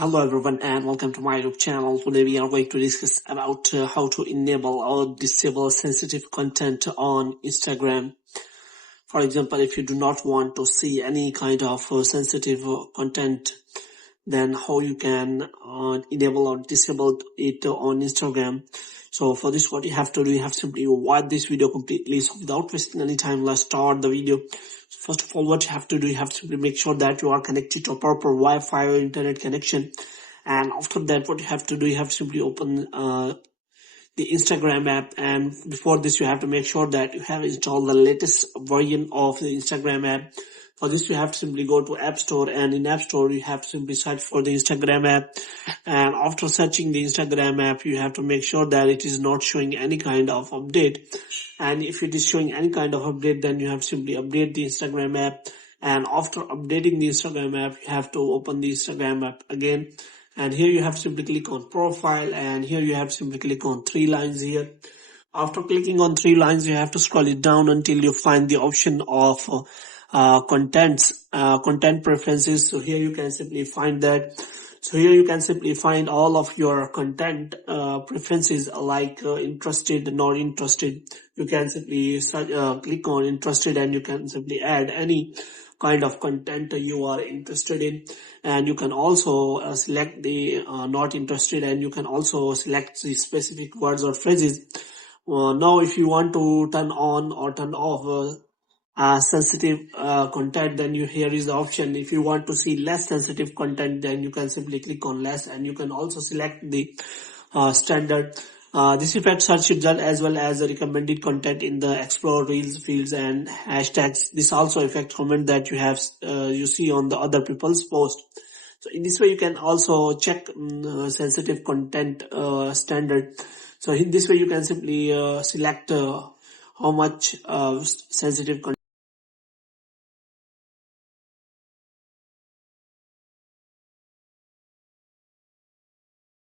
Hello everyone and welcome to my YouTube channel. Today we are going to discuss about how to enable or disable sensitive content on Instagram. For example, if you do not want to see any kind of sensitive content, then how you can enable or disable it on Instagram. So for this, what you have to do, you have simply watch this video completely. So without wasting any time, let's start the video. So first of all, what you have to do, you have to simply make sure that you are connected to a proper Wi-Fi or internet connection. And after that, what you have to do, you have to simply open the Instagram app, and before this you have to make sure that you have installed the latest version of the Instagram app. For this you have to simply go to App Store, and in App Store you have to simply search for the Instagram app, and after searching the Instagram app you have to make sure that it is not showing any kind of update, and if it is showing any kind of update then you have to simply update the Instagram app. And after updating the Instagram app you have to open the Instagram app again, and here you have to simply click on profile, and here you have to simply click on three lines here. After clicking on three lines you have to scroll it down until you find the option of content preferences. So here you can simply find that. So here you can simply find all of your content preferences like interested, not interested. You can simply click on interested, and you can simply add any kind of content you are interested in, and you can also select the not interested, and you can also select the specific words or phrases. Now if you want to turn on or turn off sensitive content, then here is the option. If you want to see less sensitive content, then you can simply click on less, and you can also select the standard. This affects search result as well as the recommended content in the explore, reels, fields and hashtags. This also affects comment that you have you see on the other people's post. So in this way you can also check sensitive content standard. So in this way you can simply select how much sensitive content